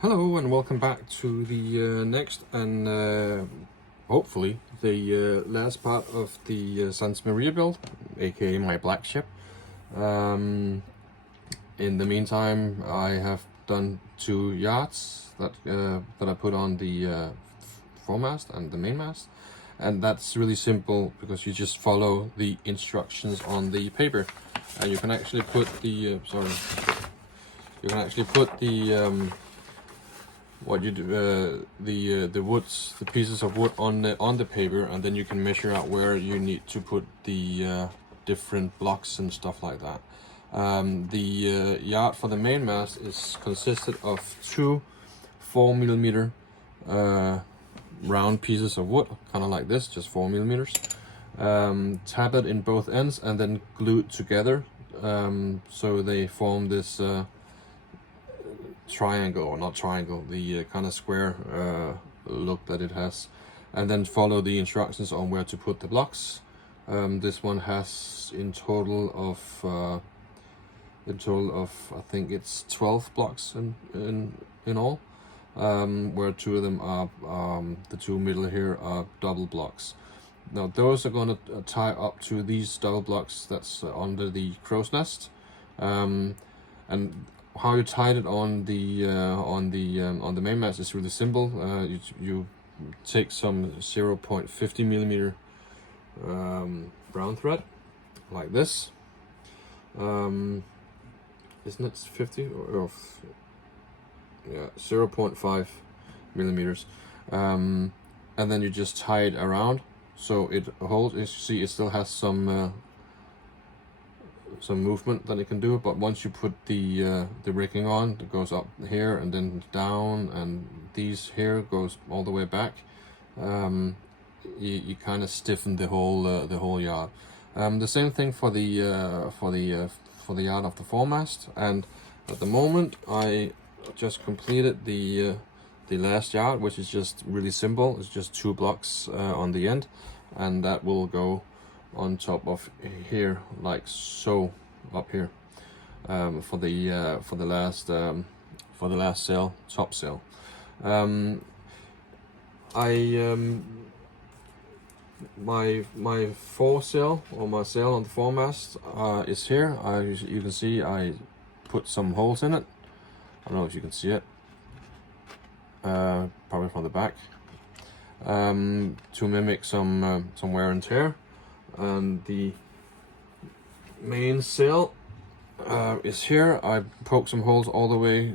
Hello and welcome back to the next and hopefully the last part of the Sans Maria build, aka my Blackship. In the meantime, I have done 2 yards that I put on the foremast and the mainmast, and that's really simple because you just follow the instructions on the paper, and you can actually put the what you do, the woods, the pieces of wood on the paper, and then you can measure out where you need to put the different blocks and stuff like that. The yard for the mainmast is consisted of 2 4mm round pieces of wood, kind of like this, just 4mm, tapered in both ends and then glued together, so they form this triangle, or not triangle, the kind of square look that it has, and then follow the instructions on where to put the blocks. This one has in total of I think it's 12 blocks in all, where 2 of them are the 2 middle here are double blocks. Now those are going to tie up to these double blocks that's under the crow's nest, and how you tied it on the mainmast is really simple. You take some 0.50mm brown thread like this. Isn't it 50 or yeah, 0.5mm, and then you just tie it around so it holds. As you see, it still has some movement that it can do, but once you put the rigging on, it goes up here and then down, and these here goes all the way back. You kind of stiffen the whole yard. The same thing for the yard of the foremast, and at the moment I just completed the last yard, which is just really simple. It's just 2 blocks on the end, and that will go on top of here, like so, up here, for the last sail, top sail. My foresail, or my sail on the foremast, is here. You can see I put some holes in it. I don't know if you can see it, probably from the back, to mimic some wear and tear. And the main sail is here. I poked some holes all the way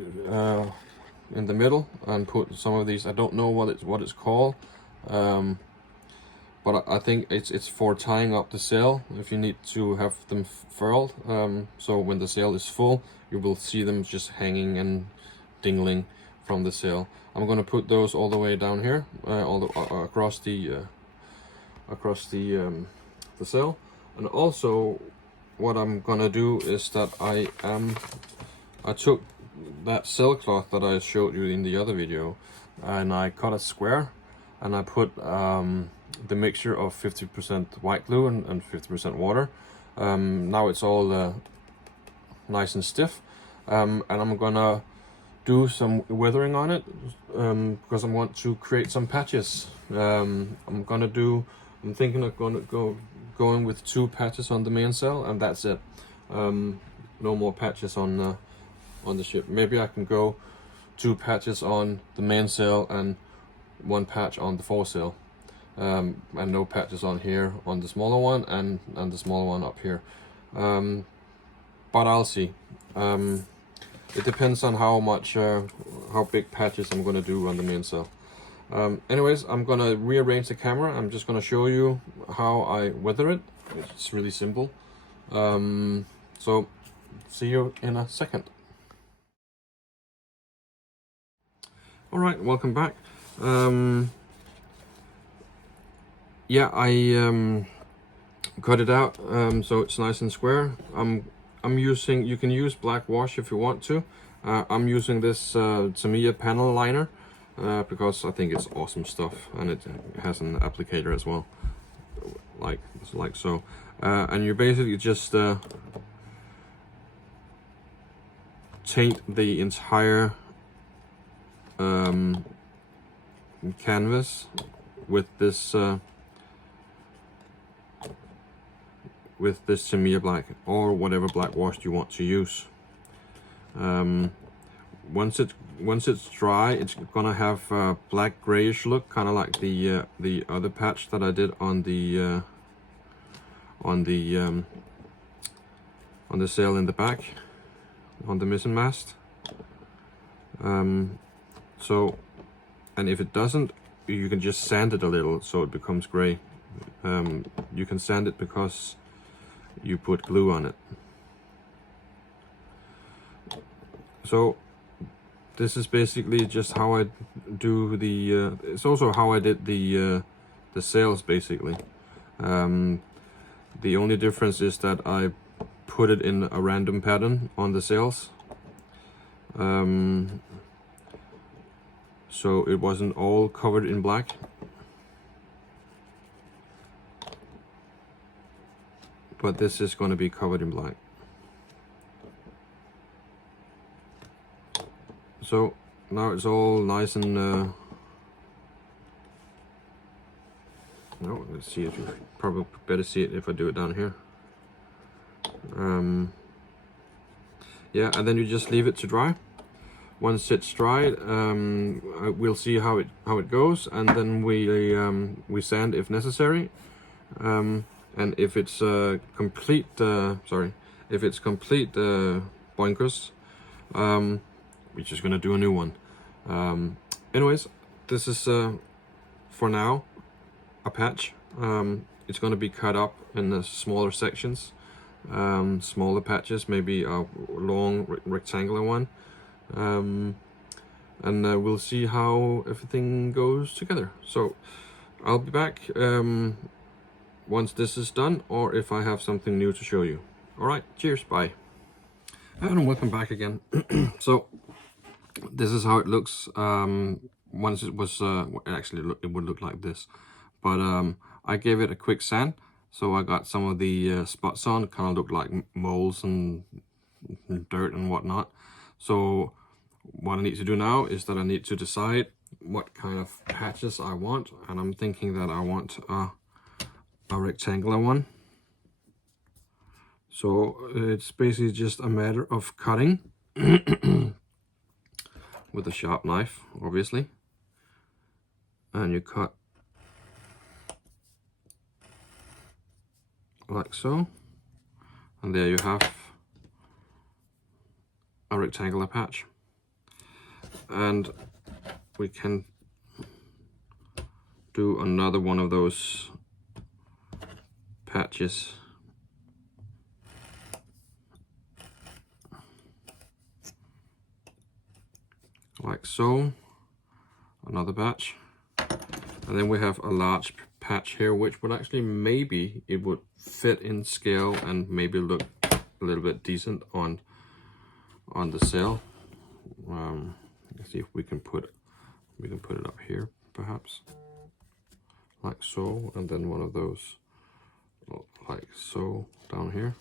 in the middle and put some of these. I don't know what it's called, but I think it's for tying up the sail if you need to have them furled. So when the sail is full, you will see them just hanging and dingling from the sail. I'm going to put those all the way down here, across the sail. And also what I'm gonna do is that I took that sailcloth that I showed you in the other video, and I cut a square, and I put the mixture of 50% white glue and 50% water. Now it's all nice and stiff, and I'm gonna do some weathering on it, because I want to create some patches. I'm thinking of going with 2 patches on the mainsail, and that's it. No more patches on the ship. Maybe I can go 2 patches on the mainsail and 1 patch on the foresail, and no patches on here on the smaller one, and the smaller one up here. But I'll see. It depends on how big patches I'm going to do on the mainsail. Anyways, I'm gonna rearrange the camera. I'm just gonna show you how I weather it. It's really simple. So see you in a second. All right, welcome back. Yeah, I cut it out so it's nice and square. I'm using, you can use black wash if you want to. I'm using this Tamiya panel liner because I think it's awesome stuff, and it has an applicator as well, like so. And you basically just taint the entire canvas with this Tamiya black, or whatever black wash you want to use. Once it's dry, it's gonna have a black grayish look, kind of like the other patch that I did on the sail in the back, on the mizzen mast. So, and if it doesn't, you can just sand it a little so it becomes gray. You can sand it because you put glue on it. So this is basically just how I do the it's also how I did the sails basically. The only difference is that I put it in a random pattern on the sails, so it wasn't all covered in black. But this is going to be covered in black. So now it's all nice and no, let's see it. You probably better see it if I do it down here. Yeah, and then you just leave it to dry. Once it's dried, we'll see how it goes, and then we sand if necessary. And if it's complete boinkers, we're just gonna do a new one. Anyways, this is for now a patch. It's gonna be cut up in the smaller sections, smaller patches, maybe a long rectangular one, and we'll see how everything goes together. So I'll be back once this is done, or if I have something new to show you. All right, cheers, bye. And welcome back again. So this is how it looks once it was actually it would look like this, but I gave it a quick sand, so I got some of the spots on. It kind of looked like moles and dirt and whatnot. So what I need to do now is that I need to decide what kind of patches I want, and I'm thinking that I want a rectangular one. So it's basically just a matter of cutting with a sharp knife, obviously, and you cut like so, and there you have a rectangular patch. And we can do another one of those patches like so, another batch, and then we have a large patch here, which would actually, maybe it would fit in scale and maybe look a little bit decent on the sail. Let's see if we can put it up here, perhaps, like so, and then one of those like so down here,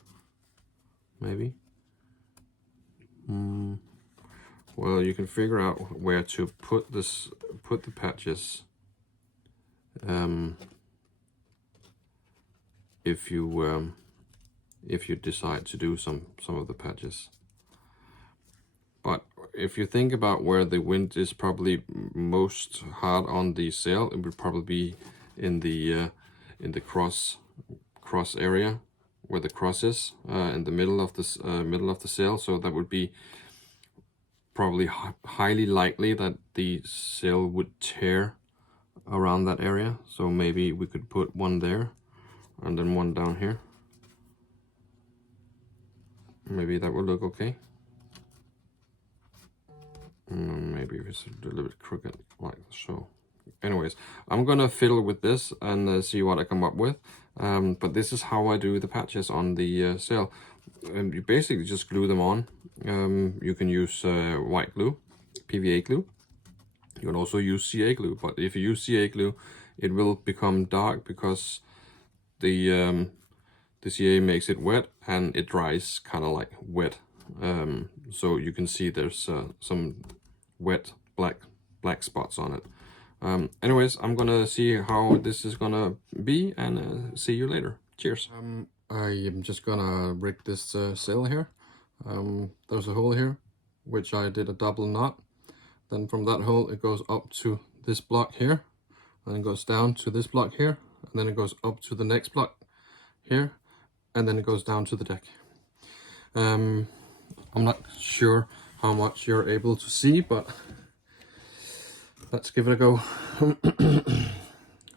maybe. Well, you can figure out where to put the patches if you decide to do some of the patches. But if you think about where the wind is probably most hard on the sail, it would probably be in the cross area, where the cross is, in the middle of the sail. So that would be probably highly likely that the sail would tear around that area. So maybe we could put one there and then one down here. Maybe that would look okay. Maybe if it's a little bit crooked like so. Anyways, I'm gonna fiddle with this and see what I come up with. But this is how I do the patches on the sail. and you basically just glue them on. You can use white glue, PVA glue. You can also use CA glue, but if you use CA glue, it will become dark because the CA makes it wet and it dries kind of like wet. So you can see there's some wet black spots on it. Anyways, I'm gonna see how this is gonna be and see you later. Cheers. I am just gonna rig this sail here. There's a hole here, which I did a double knot. Then from that hole it goes up to this block here, and it goes down to this block here, and then it goes up to the next block here, and then it goes down to the deck. I'm not sure how much you're able to see, but let's give it a go.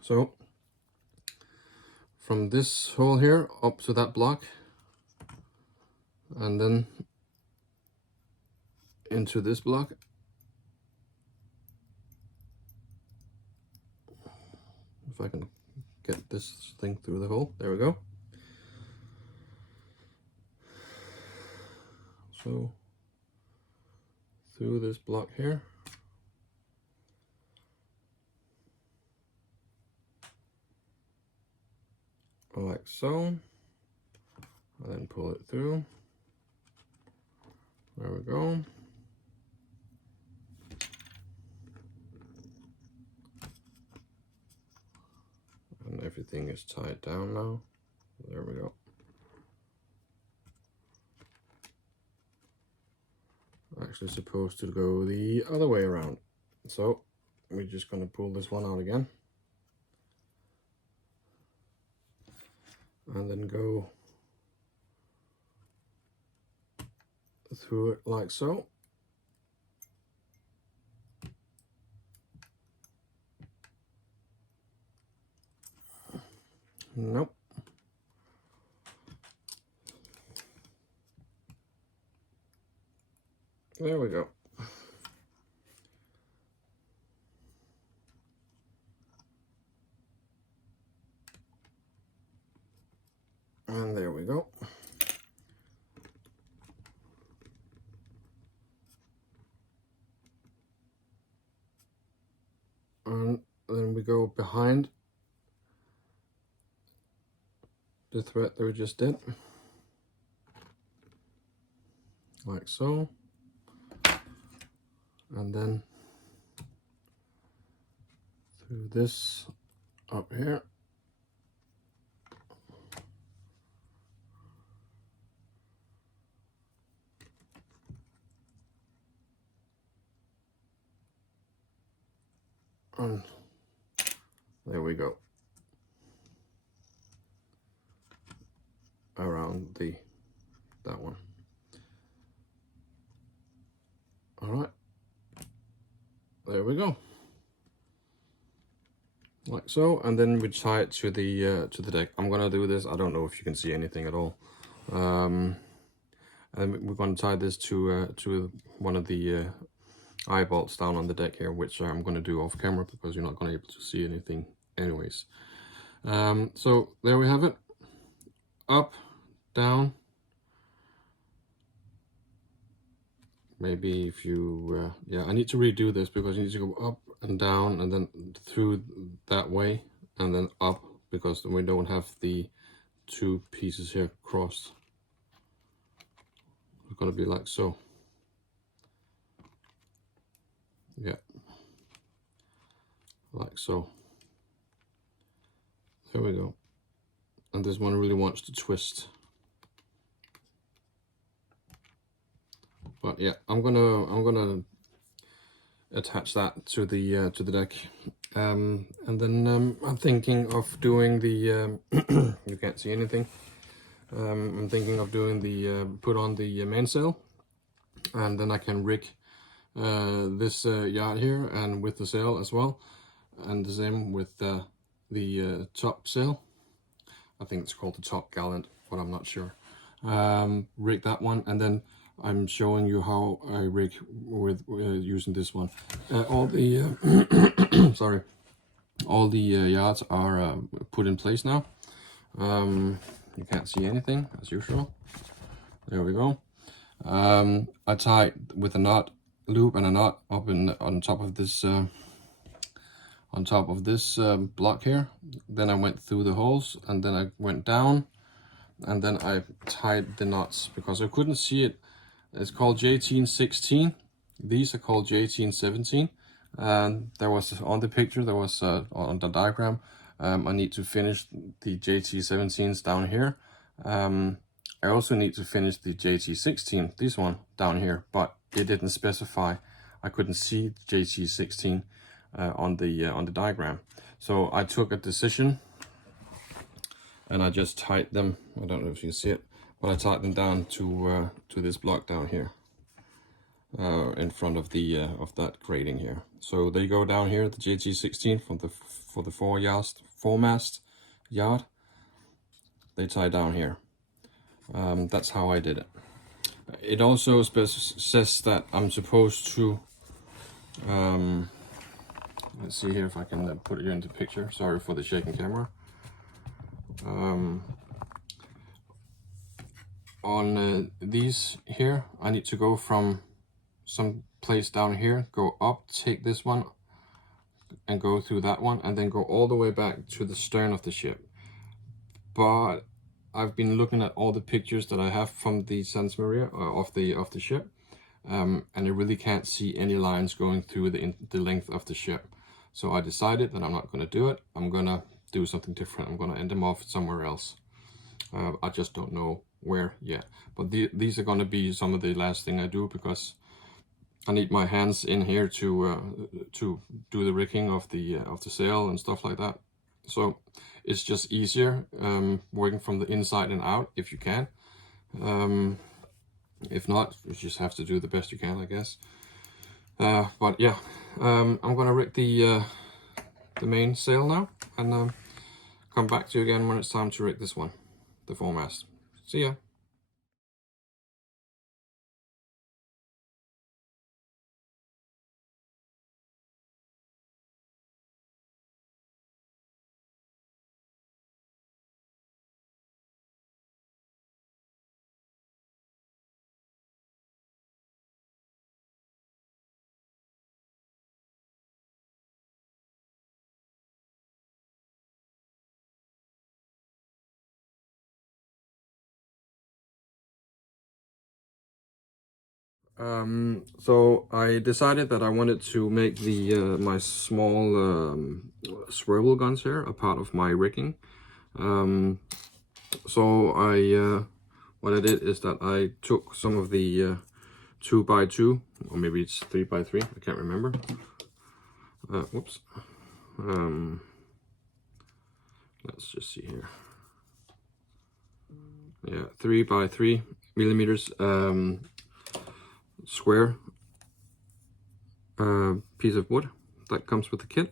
So from this hole here up to that block, and then into this block. If I can get this thing through the hole, there we go. So through this block here, like so, and then pull it through. There we go. And everything is tied down now. There we go. Actually supposed to go the other way around. So we're just gonna pull this one out again. And then go through it like so. Nope. There we go. And there we go. And then we go behind the thread that we just did, like so, and then through this up here, and there we go, around that one. All right, there we go, like so, and then we tie it to the deck. I'm gonna do this. I don't know if you can see anything at all. And we're gonna tie this to one of the eye bolts down on the deck here, which I'm gonna do off camera because you're not gonna be able to see anything anyways. So there we have it. Up, down. Maybe if you, yeah, I need to redo this because you need to go up and down and then through that way and then up, because we don't have the two pieces here crossed. It's gonna be like so. Yeah, like so. There we go. And this one really wants to twist. But yeah, I'm gonna attach that to the deck, and then I'm thinking of doing the you can't see anything. I'm thinking of doing the put on the mainsail, and then I can rig this yard here and with the sail as well, and the same with the top sail. I think it's called the top gallant, but I'm not sure. Rig that one, and then I'm showing you how I rig with using this one. All the sorry, all the yards are put in place now. You can't see anything as usual. There we go. I tied with a knot loop and a knot up on top of this block here. Then I went through the holes, and then I went down, and then I tied the knots because I couldn't see it. It's called J1816. These are called J1817. And there was on the picture, there was on the diagram, I need to finish the JT17s down here. I also need to finish the JT16, this one down here, but it didn't specify. I couldn't see JT16 on the diagram. So I took a decision, and I just tied them. I don't know if you can see it, but I tied them down to this block down here, in front of the of that grating here. So they go down here, the JT16 for the four mast yard. They tie down here. That's how I did it. It also says that I'm supposed to, let's see here if I can put it into picture. Sorry for the shaking camera. On these here, I need to go from some place down here, go up, take this one, and go through that one, and then go all the way back to the stern of the ship. But I've been looking at all the pictures that I have from the Santa Maria of the ship, and I really can't see any lines going through the length of the ship. So I decided that I'm not going to do it. I'm going to do something different. I'm going to end them off somewhere else. I just don't know where yet. But these are going to be some of the last thing I do, because I need my hands in here to do the rigging of the sail and stuff like that. So it's just easier working from the inside and out if you can. If not, you just have to do the best you can, I guess. But yeah, I'm gonna rig the main sail now, and come back to you again when it's time to rig this one, the foremast. See ya. So I decided that I wanted to make the my small swivel guns here a part of my rigging. So what I did is that I took some of the 2x2, or maybe it's 3x3, I can't remember. Whoops. Let's just see here. Yeah, 3x3 millimeters square piece of wood that comes with the kit,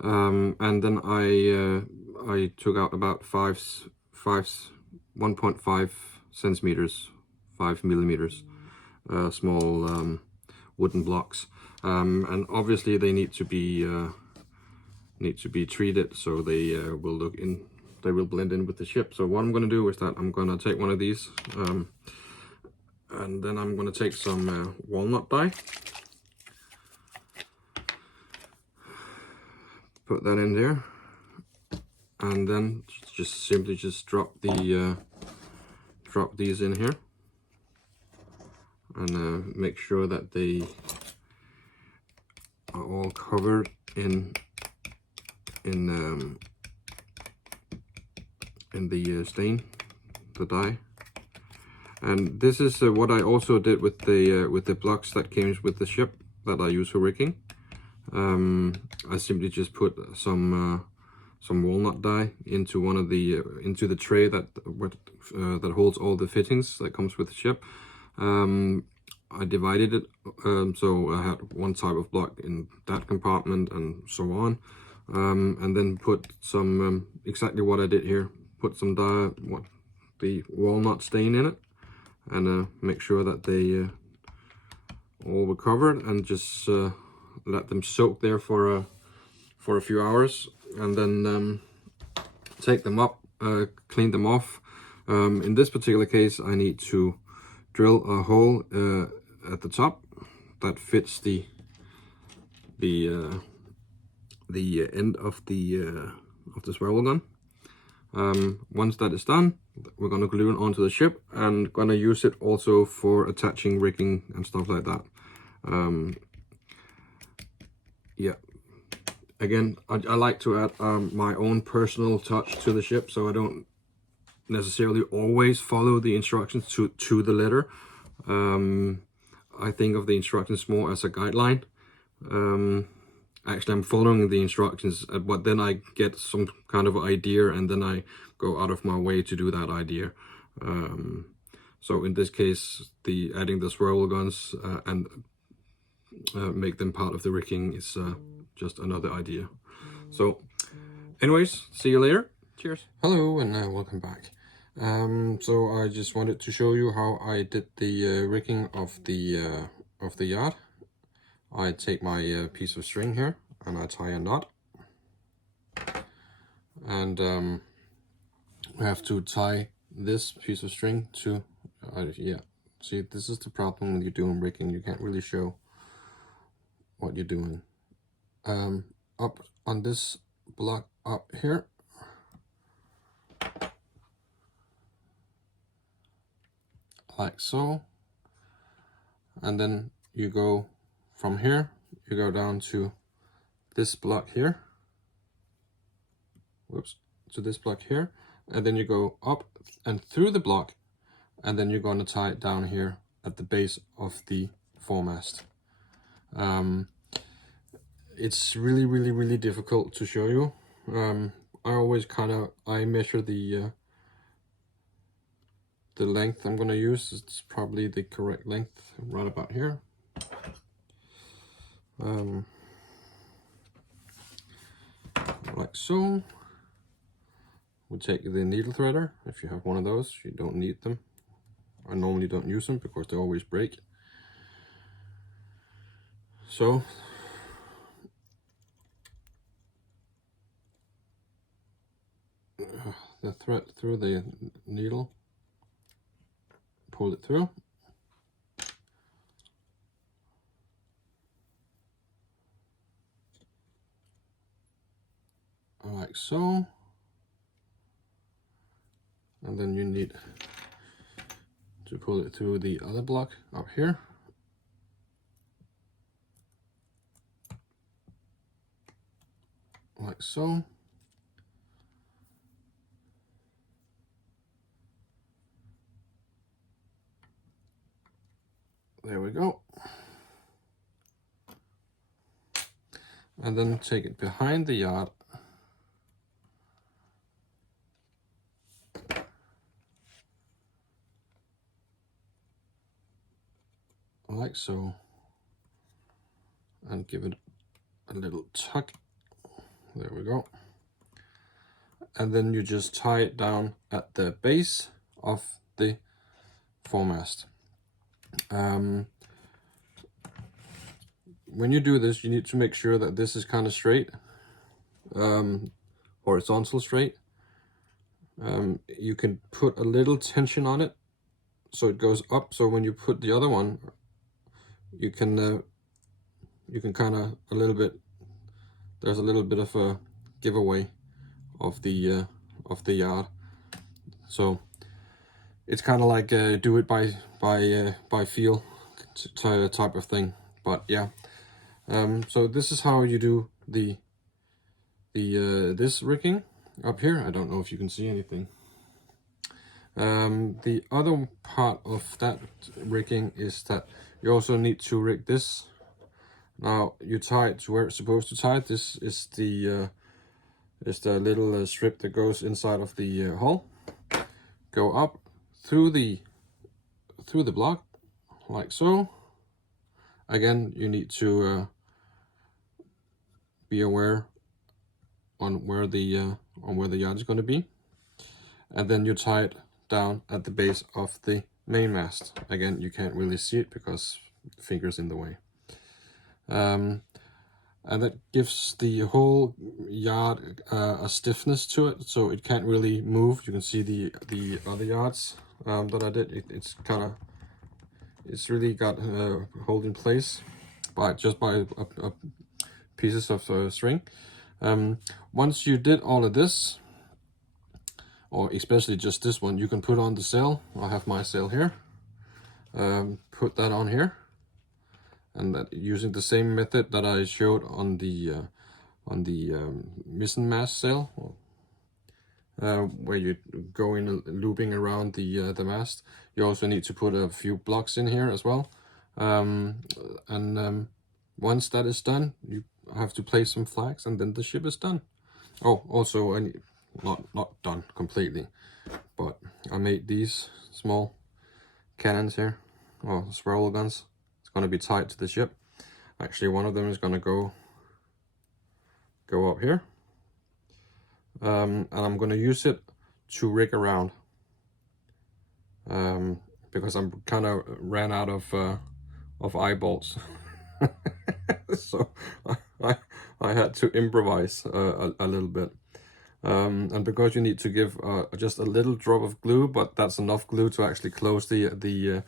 and then I took out about 1.5 centimeters, 5 millimeters, small wooden blocks, and obviously they need to be treated so they they will blend in with the ship. So what I'm going to do is that I'm going to take one of these, and then I'm going to take some walnut dye, put that in there, and then just simply drop these in here, and make sure that they are all covered in the stain, the dye. And this is what I also did with the blocks that came with the ship that I use for rigging. I simply just put some walnut dye into one of the into the tray that holds all the fittings that comes with the ship. I divided it, so I had one type of block in that compartment and so on, and then put some exactly what I did here. Put some dye, the walnut stain in it, and make sure that they all were covered, and just let them soak there for a few hours, and then take them up, clean them off. In this particular case, I need to drill a hole at the top that fits the end of the swivel gun. Once that is done, we're gonna glue it onto the ship and gonna use it also for attaching rigging and stuff like that. Yeah, again, I like to add my own personal touch to the ship, so I don't necessarily always follow the instructions to the letter. I think of the instructions more as a guideline. Actually, I'm following the instructions, but then I get some kind of idea, and then I go out of my way to do that idea. So in this case, adding the swivel guns and make them part of the rigging is just another idea. So anyways, see you later. Cheers. Hello and welcome back. So I just wanted to show you how I did the rigging of the yard. I take my piece of string here and I tie a knot, and we have to tie this piece of string to yeah, see, this is the problem when you're doing rigging. You can't really show what you're doing. Up on this block up here, like so, and then you go from here, you go down to this block here, whoops, to this block here, and then you go up and through the block, and then you're going to tie it down here at the base of the foremast. It's really difficult to show you. I always I measure the length I'm going to use. It's probably the correct length right about here. Like so. We take the needle threader. If you have one of those, you don't need them. I normally don't use them because they always break. So the thread through the needle, pull it through, like so, and then you need to pull it through the other block up here, like so. There we go. And then take it behind the yard, like so, and give it a little tuck. There we go. And then you just tie it down at the base of the foremast. When you do this, you need to make sure that this is kind of straight, horizontal straight. You can put a little tension on it so it goes up, so when you put the other one, you can kind of there's a little bit of a giveaway of the yard. So it's kind of like do it by feel type of thing. But yeah, so this is how you do this rigging up here. I don't know if you can see anything. The other part of that rigging is that you also need to rig this. Now you tie it to where it's supposed to tie. This is the little strip that goes inside of the hull. Go up through the block, like so. Again, you need to be aware on where the yard is going to be, and then you tie it down at the base of the main mast. Again, you can't really see it because the finger's in the way. And that gives the whole yard a stiffness to it, so it can't really move. You can see the other yards that I did. It's kind of it's really got hold in place just by pieces of string. Once you did all of this, or especially just this one, you can put on the sail. I have my sail here. Put that on here, and that using the same method that I showed on the mizzen mast sail, where you go in looping around the mast. You also need to put a few blocks in here as well, once that is done, you have to place some flags, and then the ship is done. Oh, also, not done completely, but I made these small cannons here, or swivel guns. It's going to be tied to the ship. Actually, one of them is going to go up here, and I'm going to use it to rig around, because I'm kind of ran out of eye bolts. So I had to improvise a little bit. And because you need to give just a little drop of glue, but that's enough glue to actually close the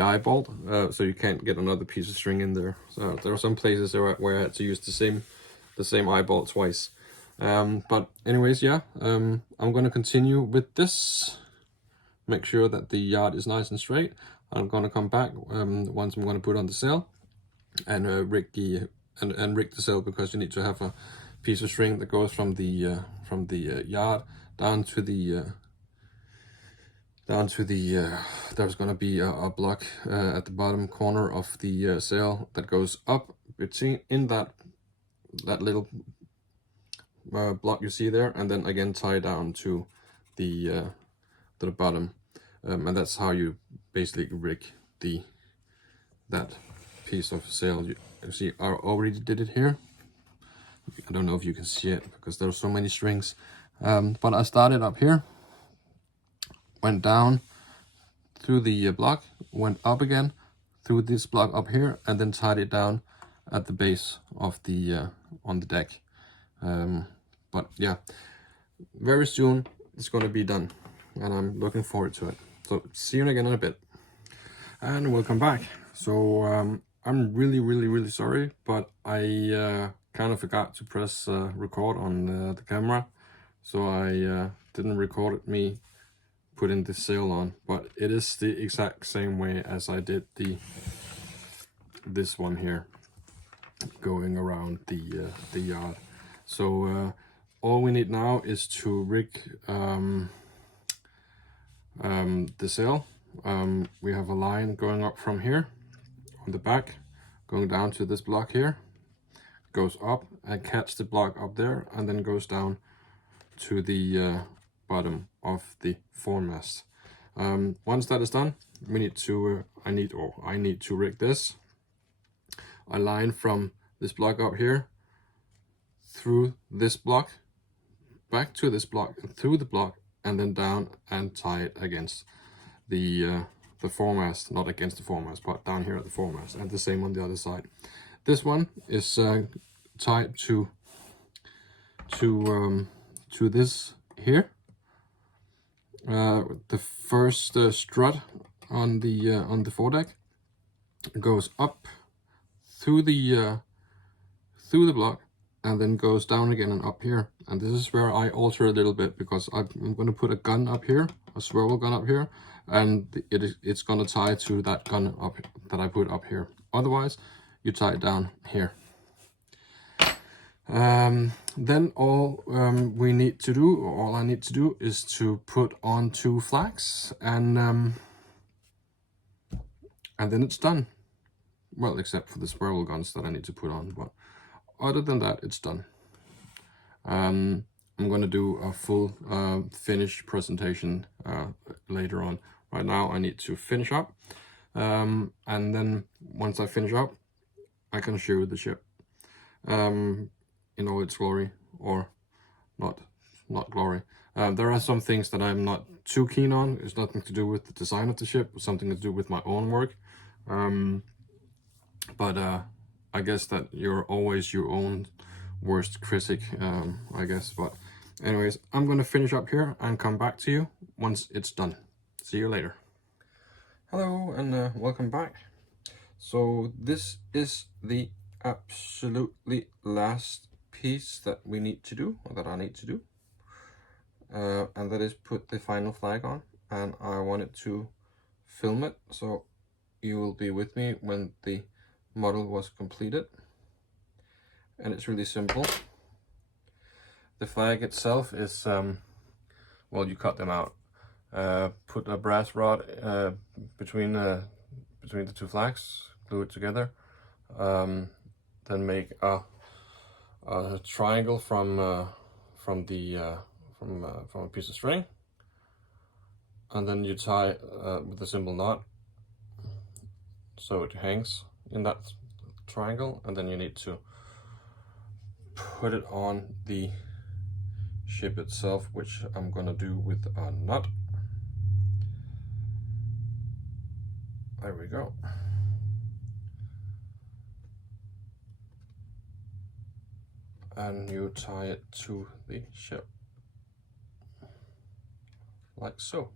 eye bolt, so you can't get another piece of string in there. So there are some places where I had to use the same eye bolt twice. But anyways, yeah, I'm going to continue with this. Make sure that the yard is nice and straight. I'm going to come back once I'm going to put on the sail and rig the sail, because you need to have a piece of string that goes from the yard down to the there's going to be a block at the bottom corner of the sail that goes up in that little block you see there, and then again tie down to the bottom, and that's how you basically rig that piece of sail. You see, I already did it here. I don't know if you can see it because there are so many strings, but I started up here, went down through the block, went up again through this block up here, and then tied it down at the base of the on the deck. But yeah, very soon it's going to be done, and I'm looking forward to it. So see you again in a bit, and welcome back. So I'm really sorry, but I kind of forgot to press record on the camera, so I didn't record me putting the sail on, but it is the exact same way as I did this one here, going around the yard. So all we need now is to rig the sail. We have a line going up from here on the back, going down to this block here, goes up and catch the block up there, and then goes down to the bottom of the foremast. Once that is done, we need to I need to rig this. A line from this block up here through this block, back to this block, and through the block, and then down and tie it against the foremast, not against the foremast, but down here at the foremast, and the same on the other side. This one is tied to this here. The first strut on the foredeck goes up through the block, and then goes down again and up here. And this is where I alter a little bit, because I'm going to put a gun up here, a swivel gun up here, and it's going to tie to that gun up that I put up here. Otherwise, you tie it down here. Then all I need to do is to put on 2 flags, and then it's done. Well, except for the swivel guns that I need to put on, but other than that, it's done. I'm going to do a full finish presentation later on. Right now I need to finish up, and then once I finish up, I can show you the ship in all its glory, or not glory. There are some things that I'm not too keen on. It's nothing to do with the design of the ship, it's something to do with my own work. But I guess that you're always your own worst critic, I guess. But anyways, I'm going to finish up here and come back to you once it's done. See you later. Hello and welcome back. So this is the absolutely last piece that we need to do, or that I need to do, and that is put the final flag on, and I wanted to film it so you will be with me when the model was completed. And it's really simple. The flag itself is, well, you cut them out. Put a brass rod between the two flags, glue it together, then make a triangle from a piece of string, and then you tie with a simple knot so it hangs in that triangle, and then you need to put it on the ship itself, which I'm gonna do with a knot. There we go. And you tie it to the ship like so.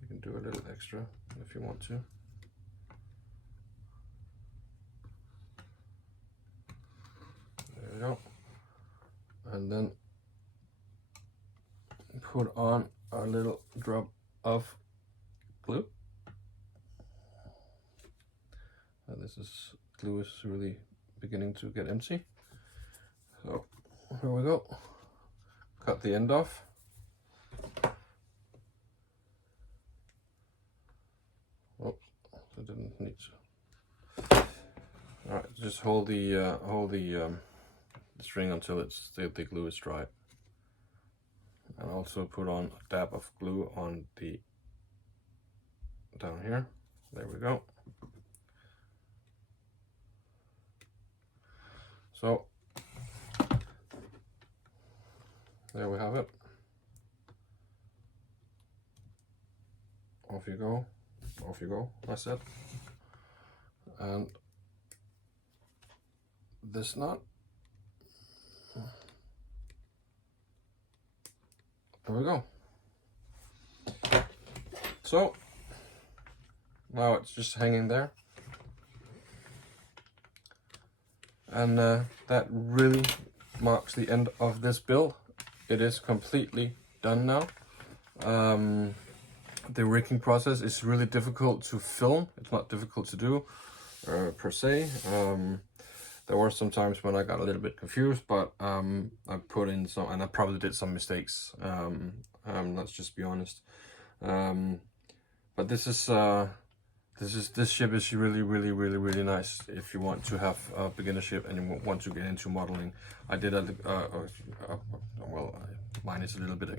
You can do a little extra if you want to. There you go. And then put on a little drop of glue. And glue is really beginning to get empty. So here we go. Cut the end off. Oh, I didn't need to. All right, just hold the string until the glue is dry, and also put on a dab of glue on the down here. There we go. So there we have it. Off you go. Off you go, I said. And this knot. There we go. So now it's just hanging there. And that really marks the end of this build. It is completely done now. The rigging process is really difficult to film. It's not difficult to do per se. There were some times when I got a little bit confused, but I put in some, and I probably did some mistakes. Let's just be honest. But this ship is really nice if you want to have a beginner ship and you want to get into modeling. I did well, mine is a little bit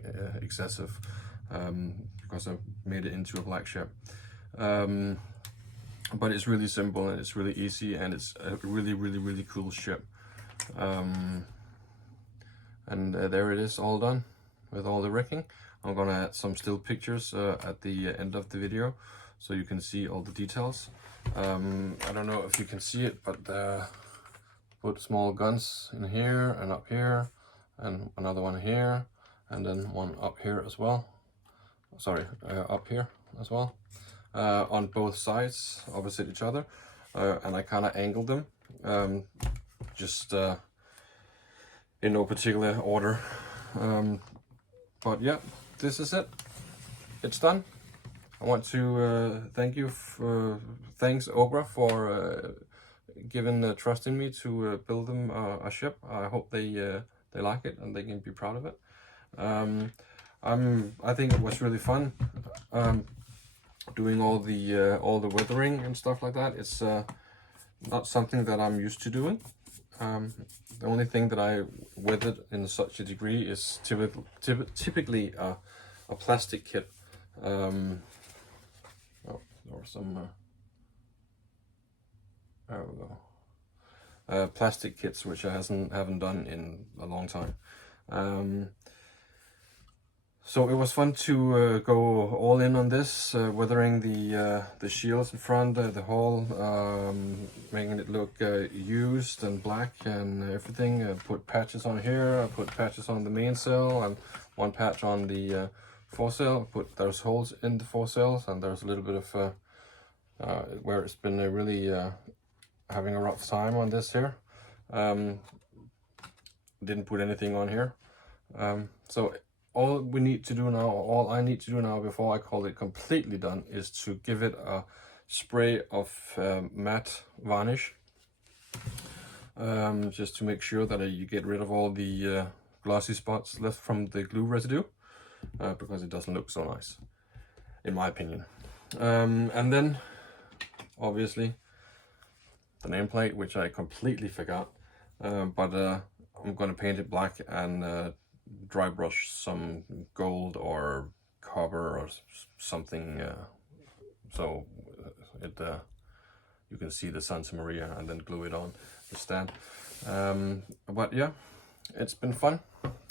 excessive because I made it into a Blackship. But it's really simple and it's really easy, and it's a really cool ship. And there it is, all done with all the rigging. I'm gonna add some still pictures at the end of the video, so you can see all the details. I don't know if you can see it, but put small guns in here and up here, and another one here, and then one up here as well. Sorry, up here as well. On both sides, opposite each other, and I kind of angled them, just in no particular order. But yeah, this is it. It's done. I want to thanks Ogra for giving the trust in me to build them a ship. I hope they like it and they can be proud of it. I think it was really fun doing all the weathering and stuff like that. It's not something that I'm used to doing. The only thing that I weathered in such a degree is typically a plastic kit. Oh, there were some. There we go. Plastic kits, which I haven't done in a long time. So it was fun to go all in on this, weathering the shields in front, the hull, making it look used and black and everything. Put patches on here, I put patches on the mainsail, and one patch on the foresail. There's holes in the foresails, and there's a little bit of where it's been really having a rough time on this here. Didn't put anything on here. So all we need to do now, all I need to do now before I call it completely done, is to give it a spray of matte varnish, just to make sure that you get rid of all the glossy spots left from the glue residue, because it doesn't look so nice, in my opinion. And then obviously the nameplate, which I completely forgot, but I'm gonna paint it black and dry brush some gold or copper or something, so it you can see the Santa Maria, and then glue it on the stand. But yeah, it's been fun.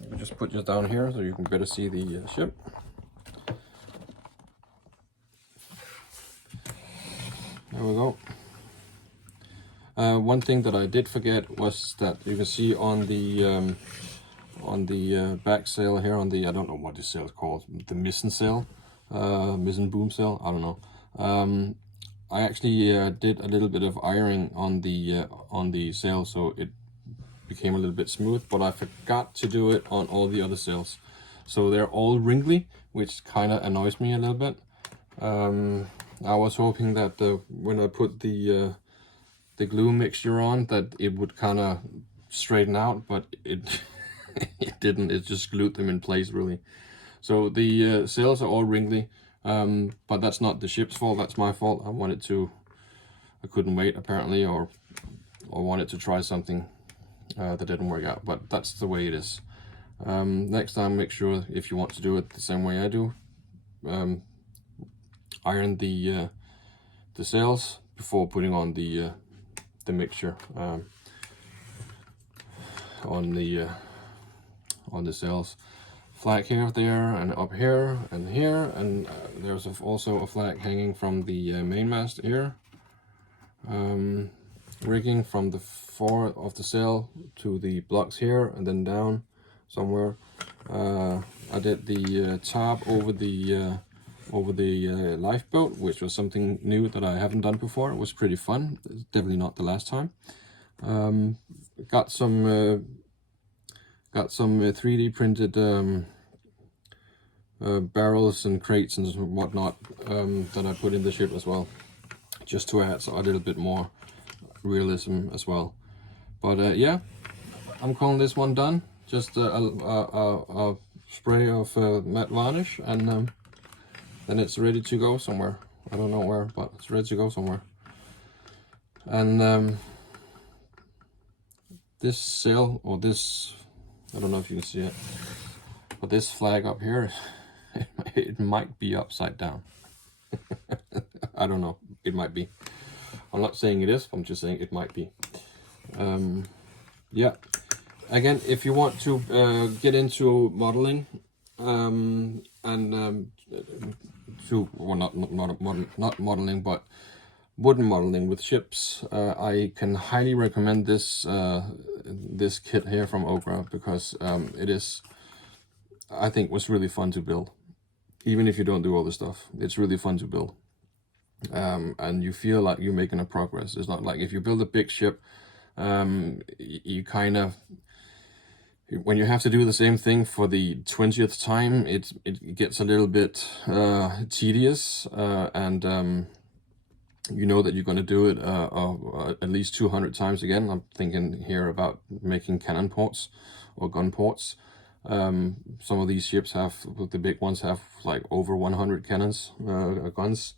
We just put this down here so you can better see the ship. There we go. One thing that I did forget was that you can see on the back sail here, on the, I don't know what this sail is called, the mizzen sail, mizzen boom sail, I don't know. I actually did a little bit of ironing on the sail, so it became a little bit smooth, but I forgot to do it on all the other sails. So they're all wrinkly, which kind of annoys me a little bit. I was hoping that when I put the glue mixture on, that it would kind of straighten out, but it it didn't. It just glued them in place, really. So the sails are all wrinkly, but that's not the ship's fault, that's my fault. I couldn't wait apparently, or wanted to try something that didn't work out, but that's the way it is. Next time, make sure, if you want to do it the same way I do, iron the sails before putting on the mixture on the sails. Flag here, there, and up here, and here, and there's also a flag hanging from the mainmast here. Rigging from the fore of the sail to the blocks here, and then down somewhere. I did the top over the lifeboat, which was something new that I haven't done before. It was pretty fun. It's definitely not the last time. Got some 3D printed barrels and crates and whatnot that I put in the ship as well, just to add a little bit more realism as well. But yeah, I'm calling this one done. Just a spray of matte varnish, and then it's ready to go somewhere. I don't know where, but it's ready to go somewhere. And this sail, or this, I don't know if you can see it, but this flag up here, it might be upside down. I don't know, it might be. I'm not saying it is, I'm just saying it might be. Yeah, again, if you want to get into modeling, well, not modeling, but wooden modeling with ships, I can highly recommend this this kit here from Okra, because it is, I think, was really fun to build. Even if you don't do all this stuff, it's really fun to build. And you feel like you're making a progress. It's not like if you build a big ship, you kind of, when you have to do the same thing for the 20th time, it gets a little bit tedious, and you know that you're going to do it at least 200 times again. I'm thinking here about making cannon ports or gun ports. Some of these ships have, the big ones have like over 100 cannons, guns,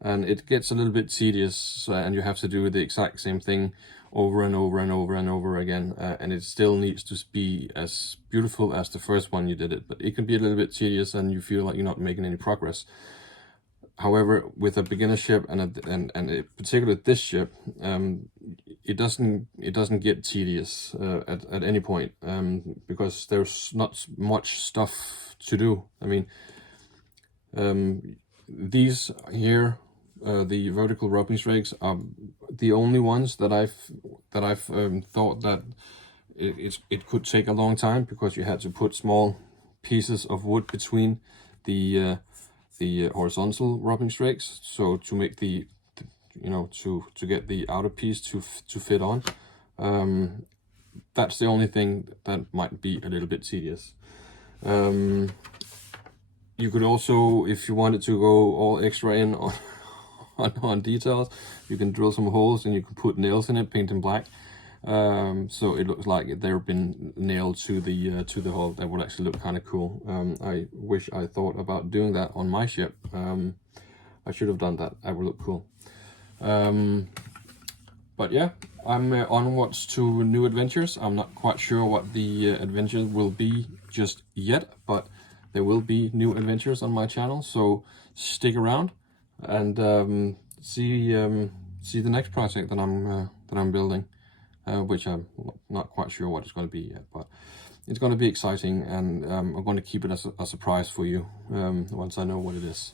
and it gets a little bit tedious, and you have to do the exact same thing over and over and over and over again, and it still needs to be as beautiful as the first one you did it, but it can be a little bit tedious and you feel like you're not making any progress. However, with a beginner ship and particularly this ship, it doesn't get tedious at any point, because there's not much stuff to do. I mean, these here, the vertical roping strakes, are the only ones that I've thought that it could take a long time, because you had to put small pieces of wood between the horizontal rubbing strakes, so to make the you know, to get the outer piece to fit on. That's the only thing that might be a little bit tedious. You could also, if you wanted to go all extra in on details, you can drill some holes and you can put nails in it, paint them black, so it looks like they've been nailed to the hull. That would actually look kind of cool. I wish I thought about doing that on my ship. I should have done that. That would look cool. But yeah, I'm onwards to new adventures. I'm not quite sure what the adventure will be just yet, but there will be new adventures on my channel, so stick around and see the next project that I'm building, which I'm not quite sure what it's going to be yet, but it's going to be exciting, and I'm going to keep it as a surprise for you once I know what it is.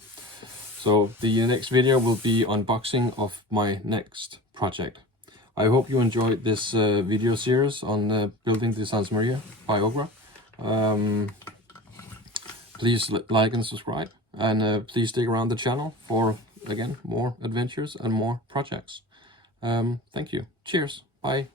So the next video will be unboxing of my next project. I hope you enjoyed this video series on building the Sans Maria by Ogra. Please like and subscribe, and please stick around the channel for, again, more adventures and more projects. Thank you. Cheers. Bye.